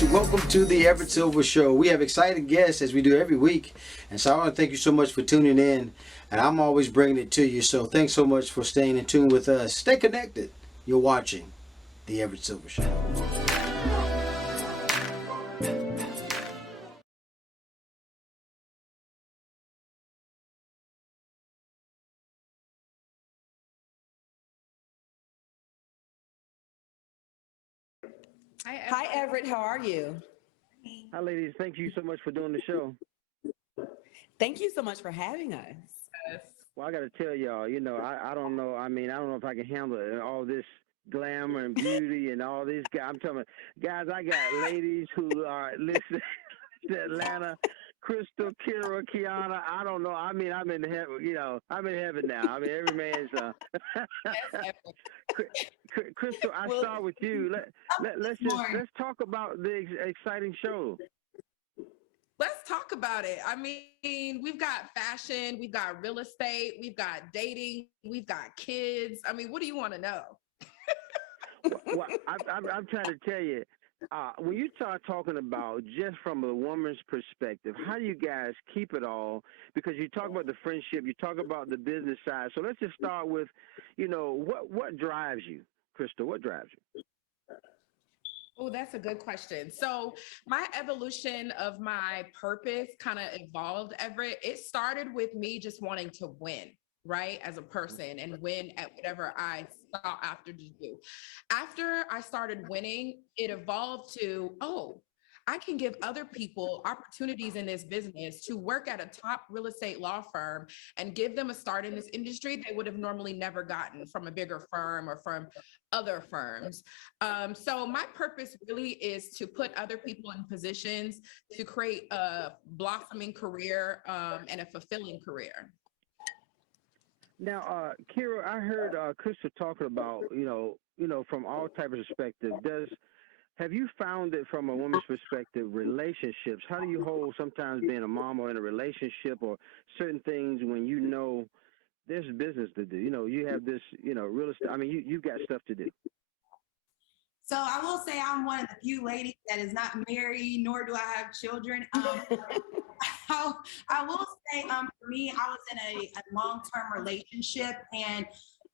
guys, welcome to the Everett Silver Show. We have exciting guests as we do every week, and so I want to thank you so much for tuning in, and I'm always bringing it to you, so thanks so much for staying in tune with us. Stay connected. You're watching the Everett Silver Show. Hi, Everett. How are you? Hi, ladies. Thank you so much for doing the show. Thank you so much for having us. Well, I got to tell y'all, I don't know. I mean, I don't know if I can handle it, all this glamour and beauty and all these guys. I'm telling you, guys, I got ladies who are listening to Atlanta. Christyl Kimbrough, Quiana. I don't know. I mean, I'm in heaven. I'm in heaven now. I mean, every man's. Christyl, I start with you. Let's talk about the exciting show. Let's talk about it. I mean, we've got fashion, we've got real estate, we've got dating, we've got kids. I mean, what do you want to know? Well, I'm trying to tell you, when you start talking about just from a woman's perspective, how do you guys keep it all? Because you talk about the friendship, you talk about the business side. So let's just start with, what drives you, Christyl? What drives you? Oh, that's a good question. So my evolution of my purpose kind of evolved, Everett. It started with me just wanting to win, right, as a person and win at whatever I sought after to do. After I started winning, it evolved to, oh, I can give other people opportunities in this business to work at a top real estate law firm and give them a start in this industry they would have normally never gotten from a bigger firm or from other firms. So my purpose really is to put other people in positions to create a blossoming career and a fulfilling career. Now, Kira, I heard Christyl talking about, from all types of perspectives. Have you found it from a woman's perspective, relationships? How do you hold sometimes being a mom or in a relationship or certain things when there's business to do? You have this, real estate. I mean, you've got stuff to do. So I will say I'm one of the few ladies that is not married, nor do I have children. I will say, for me, I was in a long-term relationship, and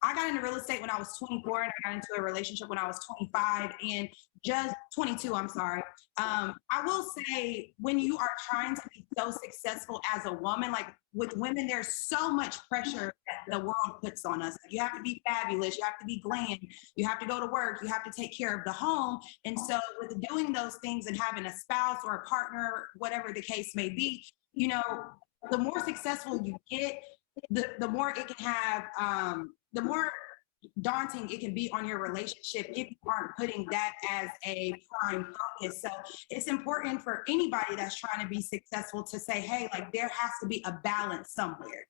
I got into real estate when I was 24, and I got into a relationship when I was 25, and just 22, I'm sorry. I will say, when you are trying to be so successful as a woman, like with women, there's so much pressure that the world puts on us. You have to be fabulous, you have to be glam, you have to go to work, you have to take care of the home. And so with doing those things and having a spouse or a partner, whatever the case may be, the more successful you get, the more it can have, the more daunting it can be on your relationship if you aren't putting that as a prime focus. So it's important for anybody that's trying to be successful to say, hey, like there has to be a balance somewhere.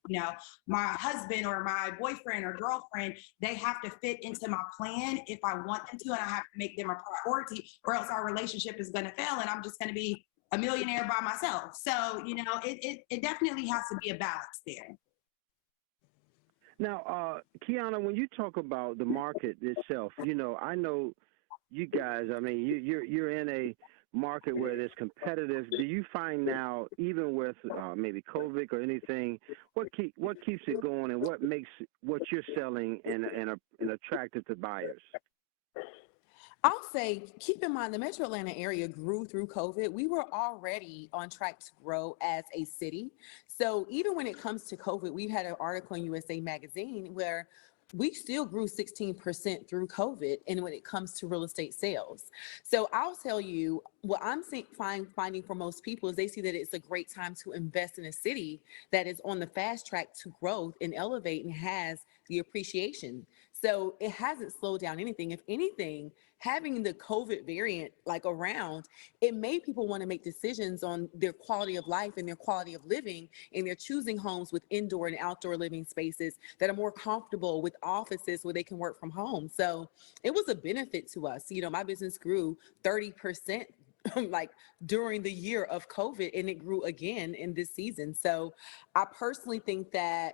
My husband or my boyfriend or girlfriend, they have to fit into my plan if I want them to, and I have to make them a priority, or else our relationship is going to fail and I'm just going to be a millionaire by myself. So, it definitely has to be a balance there. Now, Quiana, when you talk about the market itself, I know you guys. I mean, you're in a market where it's competitive. Do you find now, even with maybe COVID or anything, what keeps it going, and what makes what you're selling and attractive to buyers? I'll say, keep in mind, the Metro Atlanta area grew through COVID. We were already on track to grow as a city. So even when it comes to COVID, we had an article in USA Magazine where we still grew 16% through COVID, and when it comes to real estate sales. So I'll tell you, what I'm finding for most people is they see that it's a great time to invest in a city that is on the fast track to growth and elevate and has the appreciation. So it hasn't slowed down anything. If anything, having the COVID variant around, it made people want to make decisions on their quality of life and their quality of living, and they're choosing homes with indoor and outdoor living spaces that are more comfortable, with offices where they can work from home. So it was a benefit to us. My business grew 30% during the year of COVID, and it grew again in this season. So I personally think that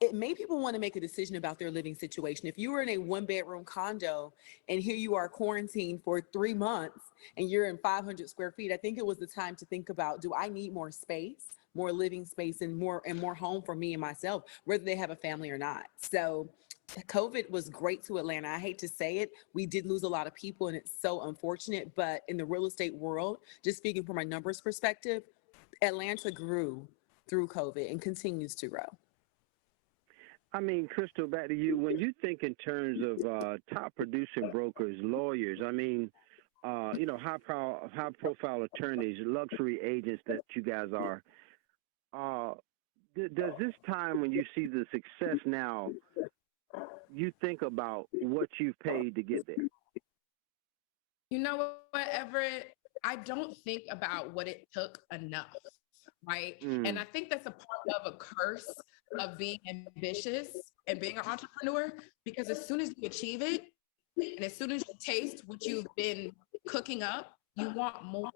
it made people want to make a decision about their living situation. If you were in a 1-bedroom condo and here you are quarantined for 3 months and you're in 500 square feet, I think it was the time to think about, do I need more space, more living space, and more home for me and myself, whether they have a family or not. So COVID was great to Atlanta. I hate to say it. We did lose a lot of people and it's so unfortunate, but in the real estate world, just speaking from a numbers perspective, Atlanta grew through COVID and continues to grow. I mean, Christyl, back to you. When you think in terms of top producing brokers, lawyers, I mean, high profile attorneys, luxury agents that you guys are, does this time when you see the success now, you think about what you've paid to get there? You know what, Everett? I don't think about what it took enough, right? And I think that's a part of a curse of being ambitious and being an entrepreneur, because as soon as you achieve it and as soon as you taste what you've been cooking up, you want more.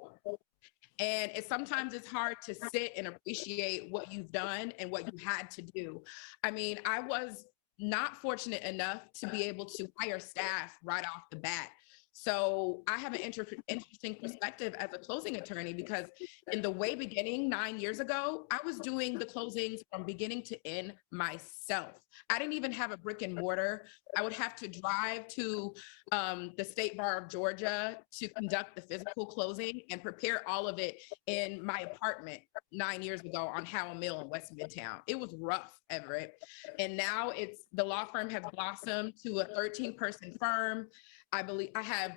And sometimes it's hard to sit and appreciate what you've done and what you had to do. I mean, I was not fortunate enough to be able to hire staff right off the bat. So I have an interesting perspective as a closing attorney, because in the way beginning 9 years ago, I was doing the closings from beginning to end myself. I didn't even have a brick and mortar. I would have to drive to the State Bar of Georgia to conduct the physical closing and prepare all of it in my apartment 9 years ago on Howell Mill in West Midtown. It was rough, Everett. And now the law firm has blossomed to a 13-person firm. I believe I have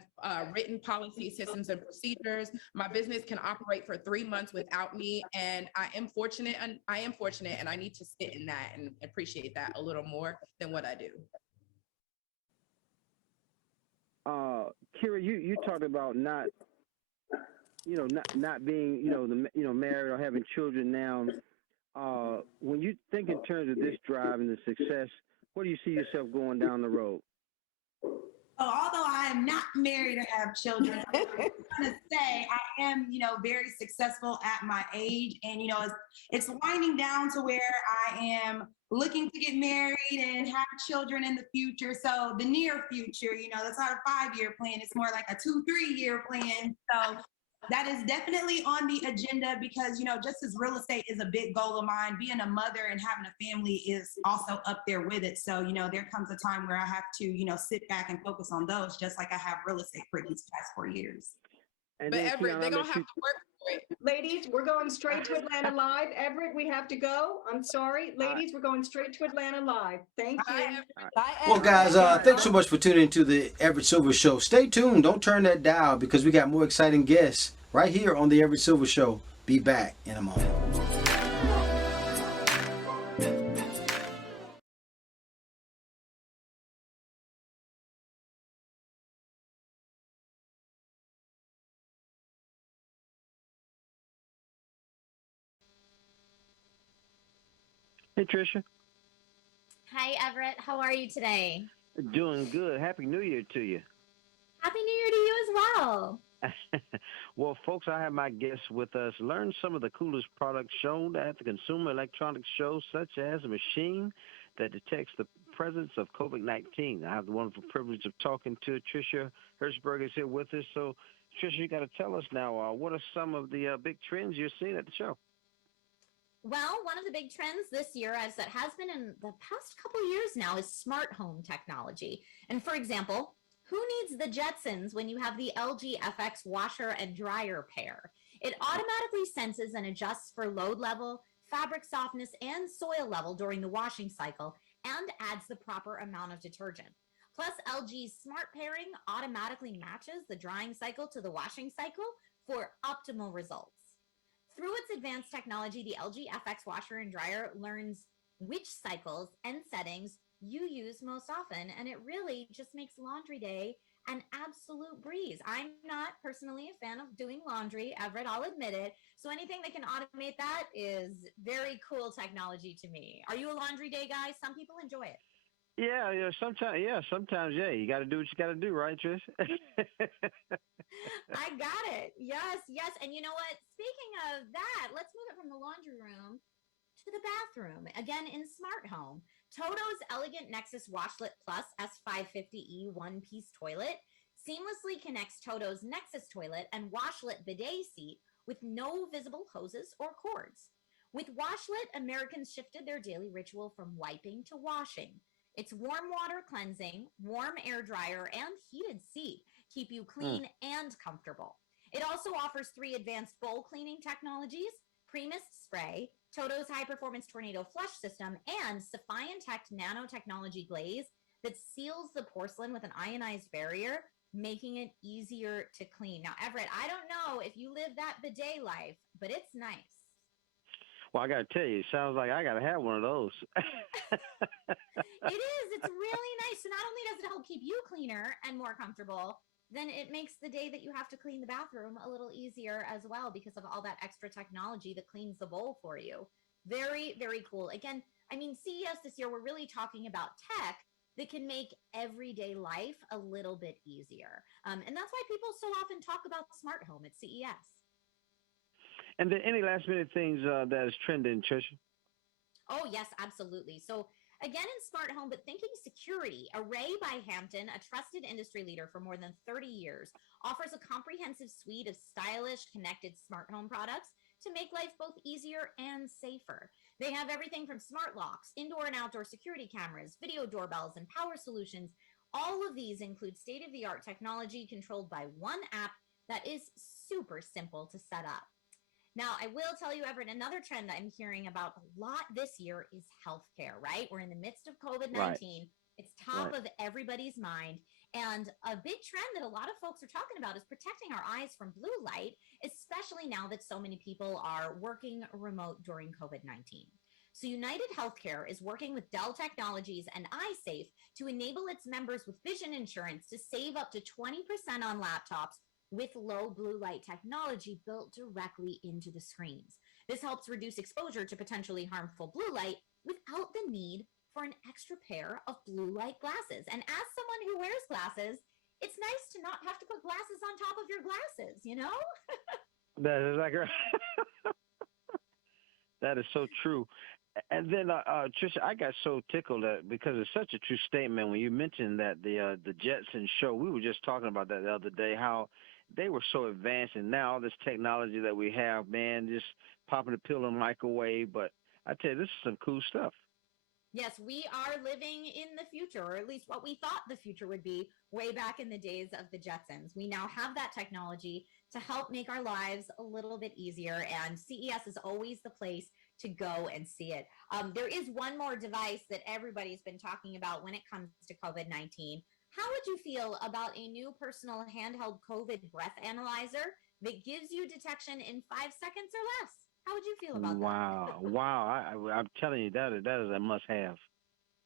written policy, systems, and procedures. My business can operate for 3 months without me, and I am fortunate, and I need to sit in that and appreciate that a little more than what I do. Kira, you talked about not being married or having children now. When you think in terms of this drive and the success, where do you see yourself going down the road? So although I am not married or have children, I'm going to say I am, very successful at my age. And, it's winding down to where I am looking to get married and have children in the future. So the near future, that's not a 5-year plan. It's more like a 2-3-year plan. So that is definitely on the agenda because, just as real estate is a big goal of mine, being a mother and having a family is also up there with it. So, there comes a time where I have to, sit back and focus on those, just like I have real estate for these past 4 years. And but Everett, they're going to have to work for it. Ladies, we're going straight to Atlanta Live. Everett, we have to go. I'm sorry. Ladies, we're going straight to Atlanta Live. Thank you. Well, guys, thanks so much for tuning into the Everett Silver Show. Stay tuned. Don't turn that dial because we got more exciting guests right here on the Everett Silver Show. Be back in a moment. Hey, Trisha. Hi, Everett. How are you today? Doing good. Happy New Year to you. Happy New Year to you as well. Well, folks, I have my guests with us. Learn some of the coolest products shown at the Consumer Electronics Show, such as a machine that detects the presence of COVID-19. I have the wonderful privilege of talking to Trisha Hersberger here with us. So, Trisha, you got to tell us now, what are some of the big trends you're seeing at the show? Well, one of the big trends this year, as it has been in the past couple of years now, is smart home technology. And for example, who needs the Jetsons when you have the LG FX washer and dryer pair? It automatically senses and adjusts for load level, fabric softness, and soil level during the washing cycle and adds the proper amount of detergent. Plus, LG's smart pairing automatically matches the drying cycle to the washing cycle for optimal results. Through its advanced technology, the LG FX washer and dryer learns which cycles and settings you use most often, and it really just makes laundry day an absolute breeze. I'm not personally a fan of doing laundry, Everett, I'll admit it. So anything that can automate that is very cool technology to me. Are you a laundry day guy? Some people enjoy it. Sometimes, you got to do what you got to do, right, Trish? I got it. Yes. And you know what? Speaking of that, let's move it from the laundry room to the bathroom, again in smart home. Toto's Elegant Nexus Washlet Plus S550E one-piece toilet seamlessly connects Toto's Nexus toilet and washlet bidet seat with no visible hoses or cords. With Washlet, Americans shifted their daily ritual from wiping to washing. Its warm water cleansing, warm air dryer, and heated seat keep you clean and comfortable. It also offers 3 advanced bowl cleaning technologies, pre-mist spray, Toto's high-performance tornado flush system, and Sophiantech nanotechnology glaze that seals the porcelain with an ionized barrier, making it easier to clean. Now, Everett, I don't know if you live that bidet life, but it's nice. Well, I got to tell you, it sounds like I got to have one of those. It is. It's really nice. So not only does it help keep you cleaner and more comfortable, then it makes the day that you have to clean the bathroom a little easier as well because of all that extra technology that cleans the bowl for you. Very, very cool. Again, I mean, CES this year, we're really talking about tech that can make everyday life a little bit easier. And that's why people so often talk about smart home at CES. And then any last minute things that is trending, Trisha? Oh, yes, absolutely. So again, in smart home, but thinking security, Array by Hampton, a trusted industry leader for more than 30 years, offers a comprehensive suite of stylish, connected smart home products to make life both easier and safer. They have everything from smart locks, indoor and outdoor security cameras, video doorbells, and power solutions. All of these include state-of-the-art technology controlled by one app that is super simple to set up. Now, I will tell you, Everett, another trend I'm hearing about a lot this year is healthcare, right? We're in the midst of COVID-19. Right. It's top of everybody's mind. And a big trend that a lot of folks are talking about is protecting our eyes from blue light, especially now that so many people are working remote during COVID-19. So United Healthcare is working with Dell Technologies and iSafe to enable its members with vision insurance to save up to 20% on laptops with low blue light technology built directly into the screens. This helps reduce exposure to potentially harmful blue light without the need for an extra pair of blue light glasses. And as someone who wears glasses, it's nice to not have to put glasses on top of your glasses, you know? That is like that is so true. And then, Trisha, I got so tickled because it's such a true statement when you mentioned that the Jetsons show. We were just talking about that the other day, how they were so advanced, and now all this technology that we have, man, just popping a pill in the microwave. But I tell you, this is some cool stuff. Yes, we are living in the future, or at least what we thought the future would be way back in the days of the Jetsons. We now have that technology to help make our lives a little bit easier, and CES is always the place to go and see it. There is one more device that everybody's been talking about when it comes to COVID-19. How would you feel about a new personal handheld COVID breath analyzer that gives you detection in 5 seconds or less? How would you feel about that? Wow. I'm telling you, that is a must-have.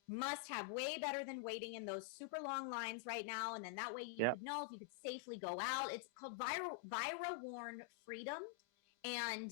Must-have. Way better than waiting in those super long lines right now. And then that way you would know if you could safely go out. It's called ViraWarn Freedom. And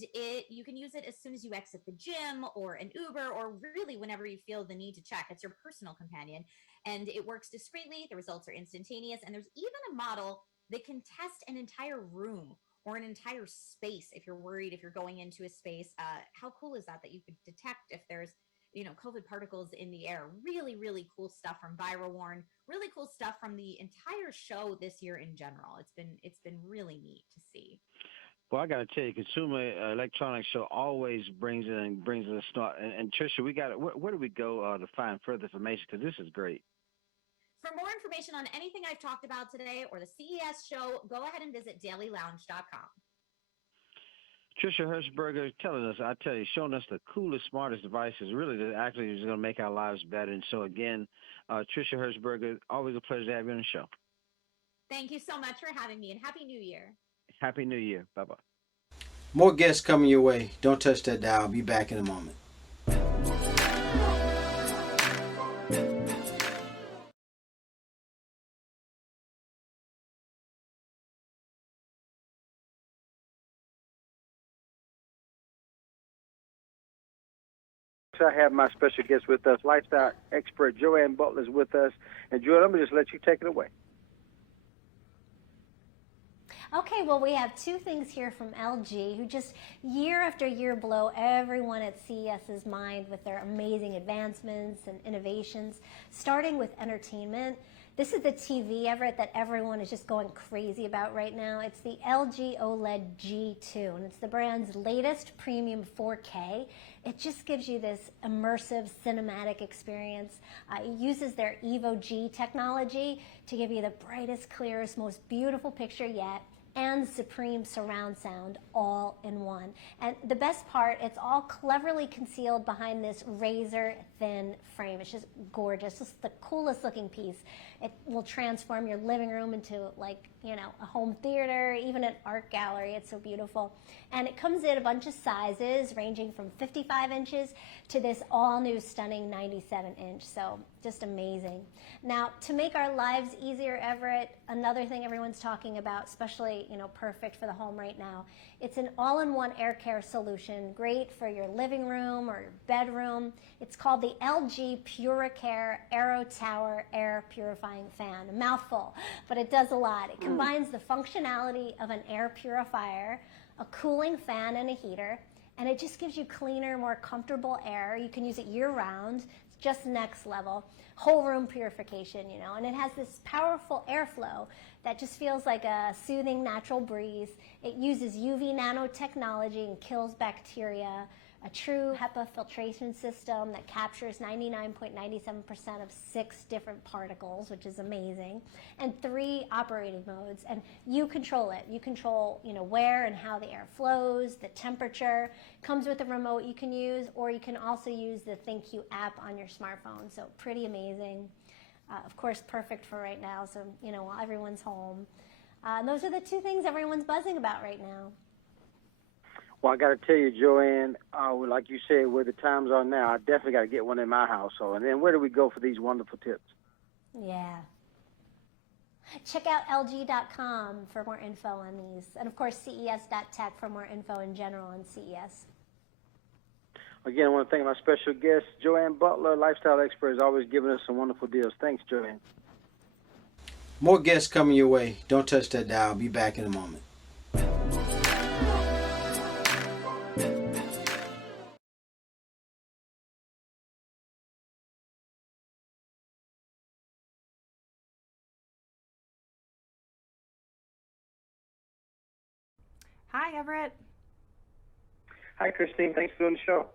you can use it as soon as you exit the gym or an Uber or really whenever you feel the need to check. It's your personal companion. And it works discreetly. The results are instantaneous. And there's even a model that can test an entire room or an entire space if you're worried, if you're going into a space. How cool is that you could detect if there's COVID particles in the air? Really, really cool stuff from ViraWarn. Really cool stuff from the entire show this year in general. It's been really neat to see. Well, I got to tell you, Consumer Electronics Show always brings us start. And Trisha, where do we go to find further information? Because this is great. For more information on anything I've talked about today or the CES show, go ahead and visit dailylounge.com. Trisha Hersberger showing us the coolest, smartest devices, really that actually is going to make our lives better. And so again, Trisha Hersberger, always a pleasure to have you on the show. Thank you so much for having me, and Happy New Year. Happy New Year. Bye-bye. More guests coming your way. Don't touch that dial. I'll be back in a moment. I have my special guest with us, lifestyle expert Joann Butler is with us. And Joann, let me just let you take it away. Okay, well, we have two things here from LG who just year after year blow everyone at CES's mind with their amazing advancements and innovations, starting with entertainment. This is the TV, Everett, that everyone is just going crazy about right now. It's the LG OLED G2, and it's the brand's latest premium 4K. It just gives you this immersive cinematic experience. It uses their Evo G technology to give you the brightest, clearest, most beautiful picture yet, and supreme surround sound all in one. And the best part, it's all cleverly concealed behind this razor thin frame. It's just gorgeous. It's the coolest looking piece. It will transform your living room into, like, you know, a home theater, even an art gallery. It's so beautiful. And it comes in a bunch of sizes ranging from 55 inches to this all new stunning 97 inch. So just amazing. Now, to make our lives easier, Everett, another thing everyone's talking about, especially, you know, perfect for the home right now, it's an all-in-one air care solution, great for your living room or your bedroom. It's called the LG Pura Aero Tower Air Purifying Fan. A mouthful, but it does a lot. It combines the functionality of an air purifier, a cooling fan, and a heater, and it just gives you cleaner, more comfortable air. You can use it year-round. It's just next level. Whole room purification, you know, and it has this powerful airflow that just feels like a soothing natural breeze. It uses UV nanotechnology and kills bacteria, a true HEPA filtration system that captures 99.97% of 6 different particles, which is amazing, and 3 operating modes. And you control it. You control, you know, where and how the air flows, the temperature. Comes with a remote you can use, or you can also use the ThinQ app on your smartphone. So pretty amazing. Of course, perfect for right now. So, you know, while everyone's home. And those are the 2 things everyone's buzzing about right now. Well, I got to tell you, Joann, like you said, where the times are now, I definitely got to get one in my household. And then where do we go for these wonderful tips? Yeah. Check out LG.com for more info on these. And of course, CES.tech for more info in general on CES. Again, I want to thank my special guest, Joann Butler, lifestyle expert, is always giving us some wonderful deals. Thanks, Joann. More guests coming your way. Don't touch that dial. Be back in a moment. Hi, Everett. Hi, Christine. Thanks for doing the show.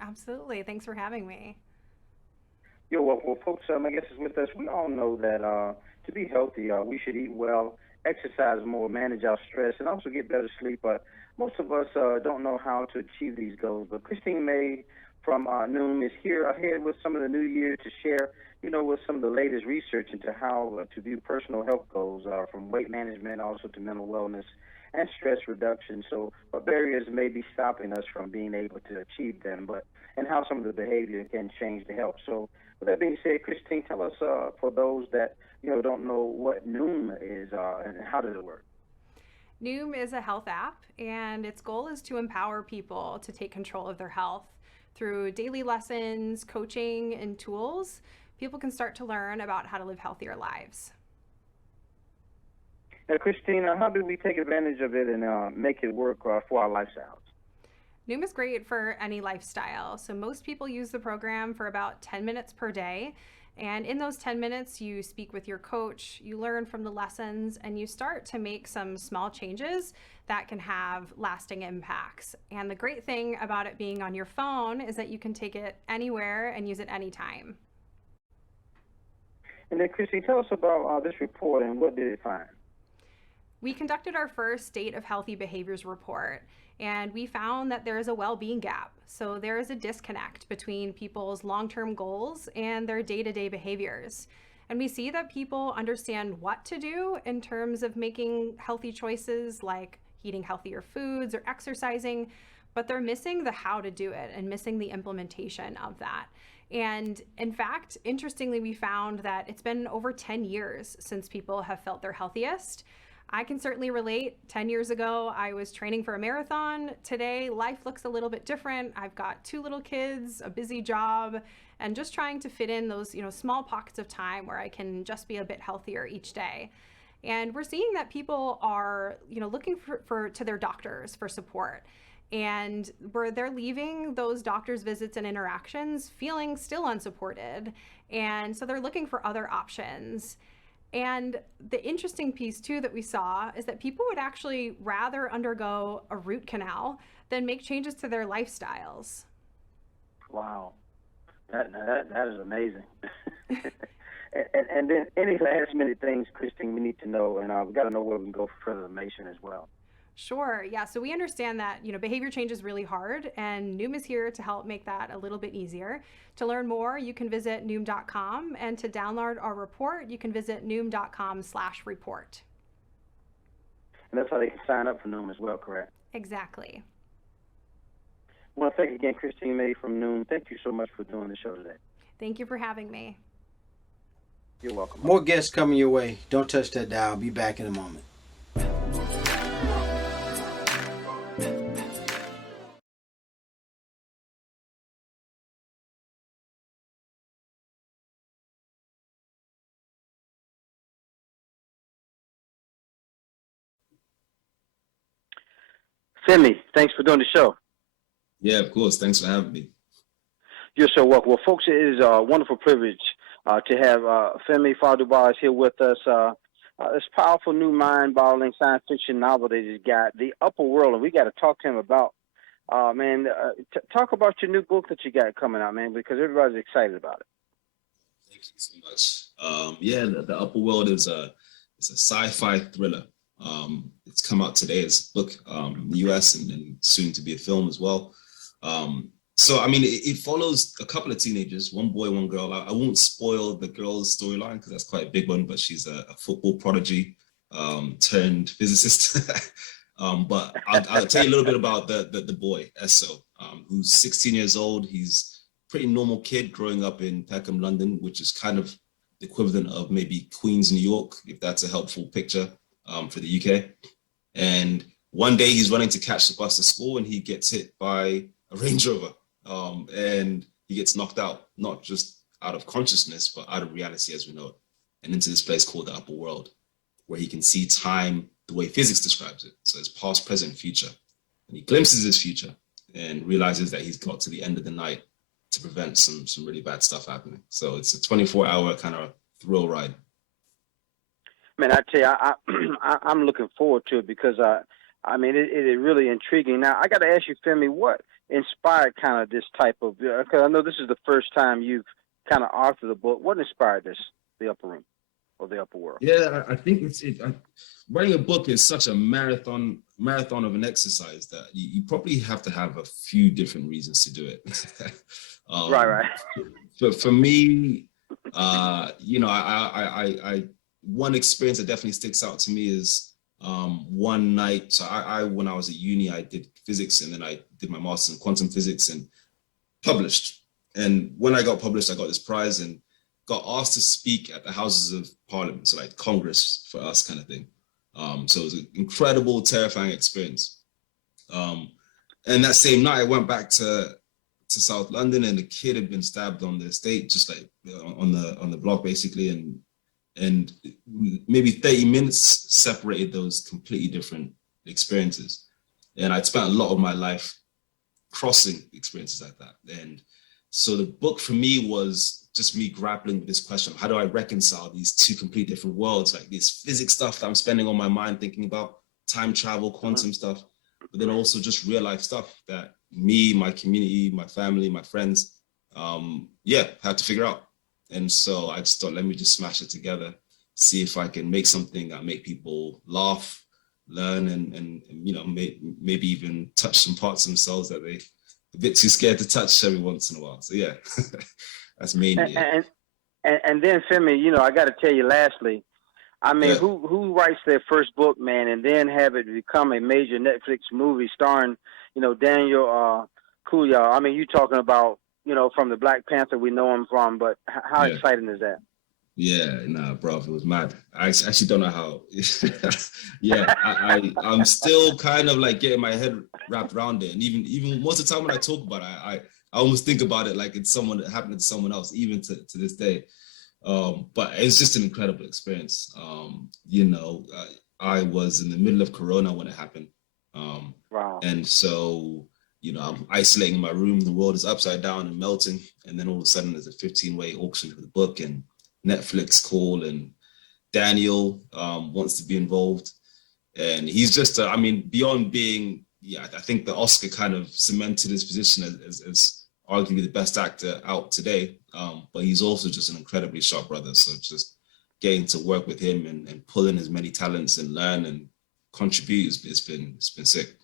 Absolutely. Thanks for having me. Well, folks, I guess is with us. We all know that to be healthy, we should eat well, exercise more, manage our stress, and also get better sleep. But most of us don't know how to achieve these goals. But Christine May from Noom is here ahead with some of the new year to share, you know, with some of the latest research into how to view personal health goals, from weight management also to mental wellness and stress reduction. So what barriers may be stopping us from being able to achieve them, and how some of the behavior can change to help. So with that being said, Christine, tell us for those that, you know, don't know what Noom is and how does it work? Noom is a health app, and its goal is to empower people to take control of their health. Through daily lessons, coaching, and tools, people can start to learn about how to live healthier lives. Now, Christine, how do we take advantage of it and make it work for our lifestyles? Noom is great for any lifestyle. So most people use the program for about 10 minutes per day. And in those 10 minutes, you speak with your coach, you learn from the lessons, and you start to make some small changes that can have lasting impacts. And the great thing about it being on your phone is that you can take it anywhere and use it anytime. And then, Christine, tell us about this report and what did it find? We conducted our first State of Healthy Behaviors report, and we found that there is a well-being gap. So there is a disconnect between people's long-term goals and their day-to-day behaviors. And we see that people understand what to do in terms of making healthy choices like eating healthier foods or exercising, but they're missing the how to do it and missing the implementation of that. And in fact, interestingly, we found that it's been over 10 years since people have felt their healthiest. I can certainly relate. 10 years ago, I was training for a marathon. Today, life looks a little bit different. I've got 2 little kids, a busy job, and just trying to fit in those, small pockets of time where I can just be a bit healthier each day. And we're seeing that people are, looking for to their doctors for support. And where they're leaving those doctor's visits and interactions feeling still unsupported. And so they're looking for other options. And the interesting piece too that we saw is that people would actually rather undergo a root canal than make changes to their lifestyles. Wow, that is amazing. and then any last minute things, Christine, we need to know, and we got to know where we can go for further information as well. Sure. Yeah. So we understand that, behavior change is really hard, and Noom is here to help make that a little bit easier. To learn more, you can visit Noom.com, and to download our report, you can visit Noom.com/report. And that's how they can sign up for Noom as well, correct? Exactly. I want to thank again Christine May from Noom. Thank you so much for doing the show today. Thank you for having me. You're welcome. More guests coming your way. Don't touch that dial. Be back in a moment. Femi, thanks for doing the show. Yeah, of course. Thanks for having me. You're so welcome. Well, folks, it is a wonderful privilege to have Femi Fadugba here with us. This powerful new mind-boggling science fiction novel that he's got, The Upper World, and we got to talk to him about. Talk about your new book that you got coming out, man, because everybody's excited about it. Thank you so much. The Upper World is a sci-fi thriller. It's come out today as a book in the US and soon to be a film as well. It follows a couple of teenagers, one boy, one girl. I won't spoil the girl's storyline because that's quite a big one, but she's a football prodigy turned physicist. But I'll tell you a little bit about the boy, Esso, who's 16 years old. He's a pretty normal kid growing up in Peckham, London, which is kind of the equivalent of maybe Queens, New York, if that's a helpful picture for the UK. And one day he's running to catch the bus to school and he gets hit by a Range Rover. And he gets knocked out, not just out of consciousness, but out of reality as we know it, and into this place called the Upper World, where he can see time the way physics describes it. So it's past, present, future. And he glimpses his future and realizes that he's got to the end of the night to prevent some really bad stuff happening. So it's a 24-hour kind of thrill ride. Man, I tell you, I'm looking forward to it because, it is really intriguing. Now, I got to ask you, Femi, what inspired kind of this type of, because I know this is the first time you've kind of authored the book. What inspired this, The Upper Room or The Upper World? Yeah, I think writing a book is such a marathon of an exercise that you probably have to have a few different reasons to do it. Right. But for me, one experience that definitely sticks out to me is one night. So when I was at uni, I did physics and then I did my master's in quantum physics and published. And when I got published, I got this prize and got asked to speak at the Houses of Parliament, so like Congress for us kind of thing. So it was an incredible, terrifying experience. And that same night, I went back to South London, and the kid had been stabbed on the estate, just like on the block, basically, and maybe 30 minutes separated those completely different experiences. And I'd spent a lot of my life crossing experiences like that. And so the book for me was just me grappling with this question: how do I reconcile these two completely different worlds, like this physics stuff that I'm spending on my mind thinking about, time travel, quantum stuff, but then also just real life stuff that me, my community, my family, my friends, had to figure out. And so I just thought, let me just smash it together, see if I can make something that make people laugh, learn, and maybe even touch some parts of themselves that they're a bit too scared to touch every once in a while. So yeah, that's mainly it. And then Femi, I got to tell you, lastly, who writes their first book, man, and then have it become a major Netflix movie starring, Daniel Kaluuya? You talking about, from the Black Panther, we know him from, but how exciting is that? Yeah, nah, bro, it was mad. I actually don't know how. I'm still kind of like getting my head wrapped around it, and even most of the time when I talk about it, I almost think about it like it's someone that happened to someone else, even to this day. But it's just an incredible experience. You know, I was in the middle of Corona when it happened. Wow. And so, you know, I'm isolating in my room, the world is upside down and melting. And then all of a sudden there's a 15-way auction for the book and Netflix call, and Daniel wants to be involved. And he's just, I mean, beyond being, yeah, I think the Oscar kind of cemented his position as arguably the best actor out today. But he's also just an incredibly sharp brother. So just getting to work with him and pull in as many talents and learn and contribute, it's been sick.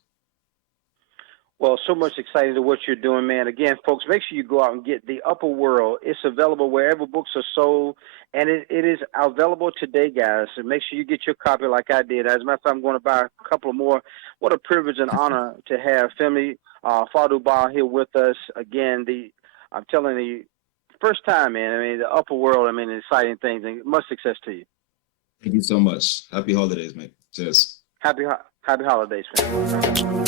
Well, so much excited to what you're doing, man. Again, folks, make sure you go out and get The Upper World. It's available wherever books are sold, and it is available today, guys. So make sure you get your copy like I did. As a matter of fact, I'm going to buy a couple more. What a privilege and honor to have Femi Fadugba here with us. Again, I'm telling you, first time, man. I mean, The Upper World, I mean, exciting things, and much success to you. Thank you so much. Happy holidays, mate. Cheers. Happy holidays, man.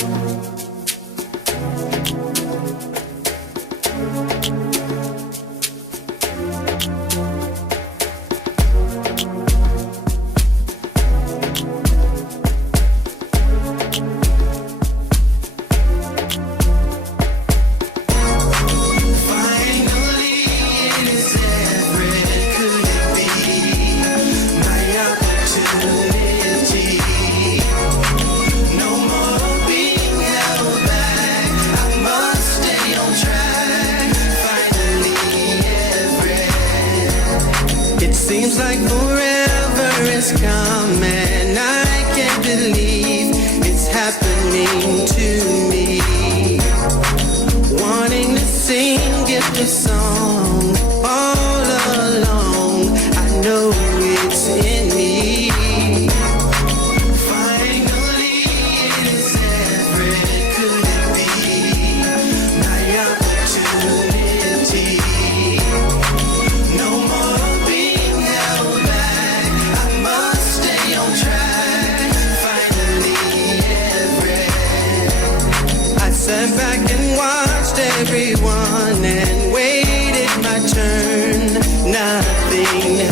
Seems like forever is coming. I can't believe it's happening to me. Wanting to sing it the song all along. I know it's in me. Finally, it is Everett. Could it be my opportunity? No more. Sat back and watched everyone and waited my turn. Nothing